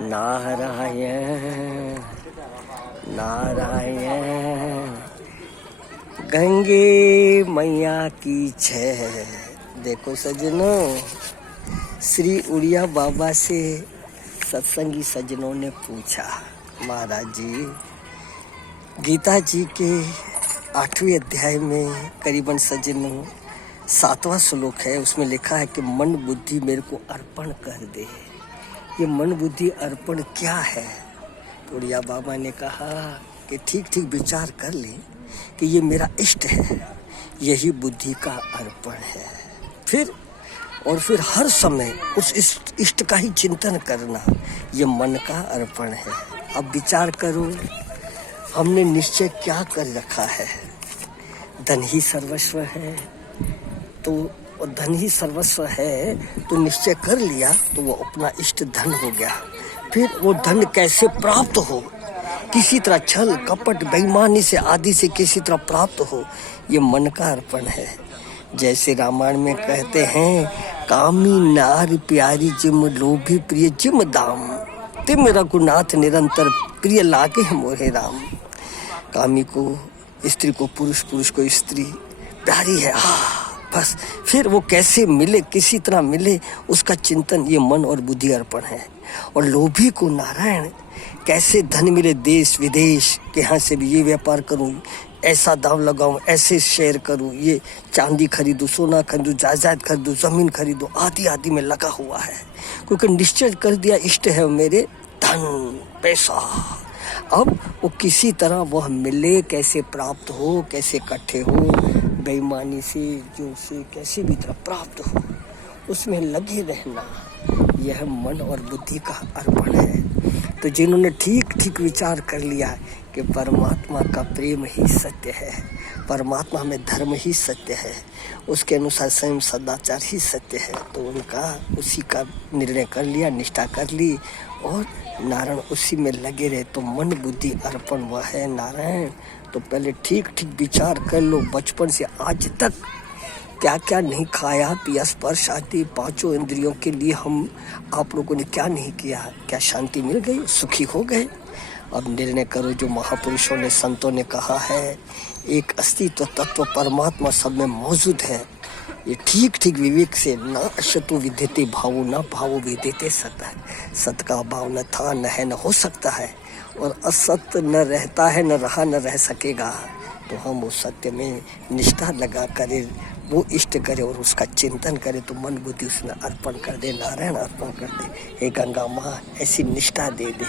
नारायण नारायण गंगे मैया की जय। देखो सजनों, श्री उड़िया बाबा से सत्संगी सजनों ने पूछा, महाराज जी गीता जी के 8वें अध्याय में करीबन सजनों 7वां श्लोक है, उसमें लिखा है कि मन बुद्धि मेरे को अर्पण कर दे। ये मन बुद्धि अर्पण क्या है? तो उड़िया बाबा ने कहा कि ठीक ठीक विचार कर ले कि ये मेरा इष्ट है, यही बुद्धि का अर्पण है। फिर हर समय उस इष्ट का ही चिंतन करना, ये मन का अर्पण है। अब विचार करो, हमने निश्चय क्या कर रखा है? धन ही सर्वस्व है, तो धन ही सर्वस्व है तो निश्चय कर लिया तो वो अपना इष्ट धन हो गया। फिर वो धन कैसे प्राप्त हो, किसी तरह छल कपट बेईमानी से आदि से किसी तरह प्राप्त हो, ये मन का अर्पण है। जैसे रामायण में कहते हैं, कामी नार प्यारी जिम लोभी प्रिय जिम दाम, तिम रघुनाथ निरंतर प्रिय लागे मोहे राम। कामी को स्त्री को पुरुष, पुरुष को स्त्री प्यारी है, बस फिर वो कैसे मिले, किसी तरह मिले, उसका चिंतन, ये मन और बुद्धि अर्पण है। और लोभी को नारायण, कैसे धन मिले देश विदेश के, यहाँ से भी ये व्यापार करूं, ऐसा दाव लगाऊं, ऐसे शेयर करूं, ये चांदी खरीदूं, सोना खरीदूं, जायदाद खरीदूं, जमीन खरीदूं, आदि आदि में लगा हुआ है, क्योंकि निश्चय कर दिया इष्ट है मेरे धन पैसा। अब वो किसी तरह वह मिले, कैसे प्राप्त हो, कैसे इकट्ठे हो, बेईमानी से जो से कैसे भी तरह प्राप्त हो, उसमें लगे रहना, यह मन और बुद्धि का अर्पण है। तो जिन्होंने ठीक ठीक विचार कर लिया कि परमात्मा का प्रेम ही सत्य है, परमात्मा में धर्म ही सत्य है, उसके अनुसार स्वयं सदाचार ही सत्य है, तो उनका उसी का निर्णय कर लिया, निष्ठा कर ली और नारायण उसी में लगे रहे। तो मन बुद्धि अर्पण वह है नारायण। तो पहले ठीक ठीक विचार कर लो, बचपन से आज तक क्या क्या नहीं खाया पिया, स्पर्श आदि 5 इंद्रियों के लिए हम आप लोगों ने क्या नहीं किया, क्या शांति मिल गई, सुखी हो गए? अब निर्णय करो, जो महापुरुषों ने संतों ने कहा है, एक अस्तित्व तत्व परमात्मा सब में मौजूद है, ये ठीक ठीक विवेक से, ना अशतु विद्यते भावो न भावो विद्यते सत, सत का भाव न था न है न हो सकता है, और असत्य न रहता है न रहा न रह सकेगा। तो हम उस सत्य में निष्ठा लगा करे, वो इष्ट करे और उसका चिंतन करे, तो मन बुद्धि उसमें अर्पण कर दे, नारायण अर्पण कर दे। हे गंगा माँ ऐसी निष्ठा दे दे,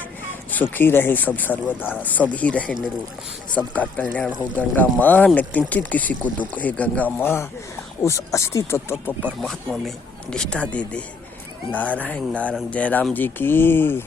सुखी रहे सब सर्वदा, सब ही रहे निरोग, सबका कल्याण हो गंगा माँ, न किंचित किसी को दुख। हे गंगा माँ उस अस्तित्व तत्व परमात्मा में निष्ठा दे दे। नारायण नारायण। जय राम जी की।